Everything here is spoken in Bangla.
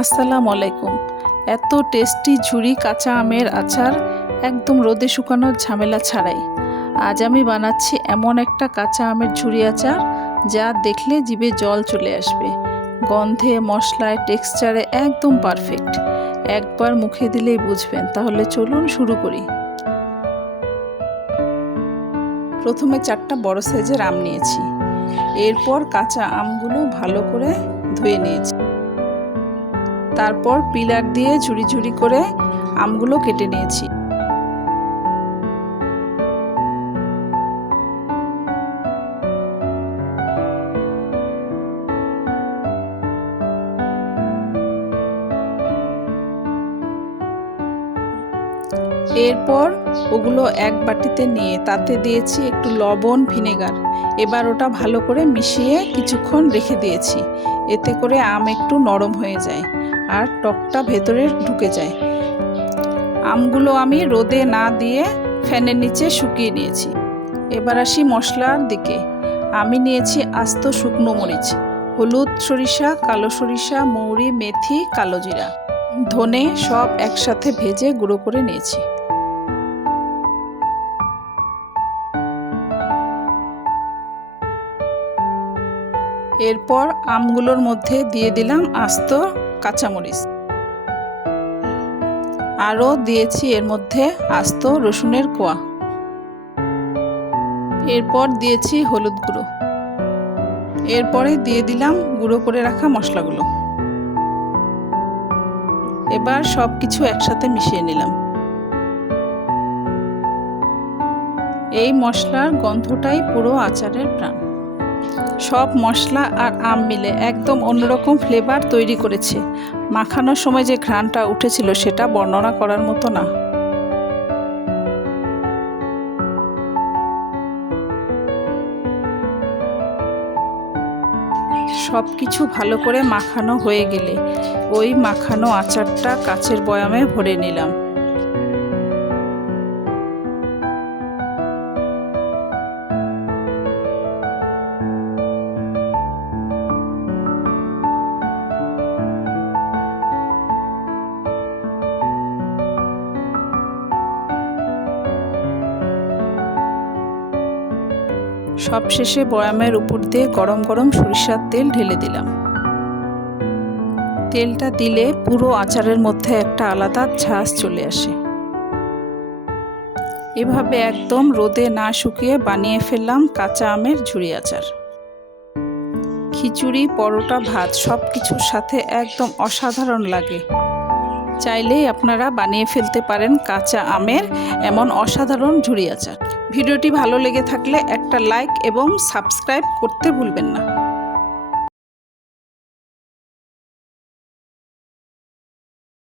আসসালামু আলাইকুম। এত টেস্টি ঝুরি কাঁচা আমের আচার একদম রোদে শুকানোর ঝামেলা ছাড়াই আজ আমি বানাচ্ছি এমন একটা কাঁচা আমের ঝুরি আচার যা দেখলে জিভে জল চলে আসবে। গন্ধে, মশলায়, টেক্সচারে একদম পারফেক্ট। একবার মুখে দিলেই বুঝবেন। তাহলে চলুন শুরু করি। প্রথমে 4টা বড় সাইজের আম নিয়েছি। এরপর কাঁচা আমগুলো ভালো করে ধুয়ে নিয়েছি। তারপর পিলার দিয়ে ঝুরি ঝুরি করে আমগুলো কেটে নিয়েছি। এরপর ওগুলো এক বাটিতে নিয়ে তাতে দিয়েছি একটু লবণ, ভিনেগার। এবার ওটা ভালো করে মিশিয়ে কিছুক্ষণ রেখে দিয়েছি। এতে করে আম একটু নরম হয়ে যায় আর টকটা ভেতরে ঢুকে যায়। আমগুলো আমি রোদে না দিয়ে ফ্যানের নিচে শুকিয়ে নিয়েছি। এবার আসি মশলার দিকে। আমি নিয়েছি আস্ত শুকনো মরিচ, হলুদ, সরিষা, কালো সরিষা, মৌরি, মেথি, কালো জিরা, ধনে সব একসাথে ভেজে গুঁড়ো করে নিয়েছি। এরপর আমগুলোর মধ্যে দিয়ে দিলাম আস্ত কাঁচামরিচ। আরও দিয়েছি এর মধ্যে আস্ত রসুনের কোয়া। এরপর দিয়েছি হলুদ গুঁড়ো। এরপরে দিয়ে দিলাম গুঁড়ো করে রাখা মশলাগুলো। এবার সব কিছু একসাথে মিশিয়ে নিলাম। এই মশলার গন্ধটাই পুরো আচারের প্রাণ। সব মশলা আর আম মিলে একদম অন্যরকম ফ্লেভার তৈরি করেছে। মাখানোর সময় যে ঘ্রাণটা উঠেছিল সেটা বর্ণনা করার মতো না। সব কিছু ভালো করে মাখানো হয়ে গেলে ওই মাখানো আচারটা কাচের বয়ামে ভরে নিলাম। সবশেষে বয়ামের উপর দিয়ে গরম গরম সরিষার তেল ঢেলে দিলাম। তেলটা দিলে পুরো আচারের মধ্যে একটা আলাদা ঝাঁজ চলে আসে। এভাবে একদম রোদে না শুকিয়ে বানিয়ে ফেললাম কাঁচা আমের ঝুরি আচার। খিচুড়ি, পরোটা, ভাত সব কিছুর সাথে একদম অসাধারণ লাগে। চাইলেই আপনারা বানিয়ে ফেলতে পারেন কাঁচা আমের এমন অসাধারণ ঝুরি আচার। ভিডিওটি ভালো লেগে থাকলে একটা লাইক এবং সাবস্ক্রাইব করতে ভুলবেন না।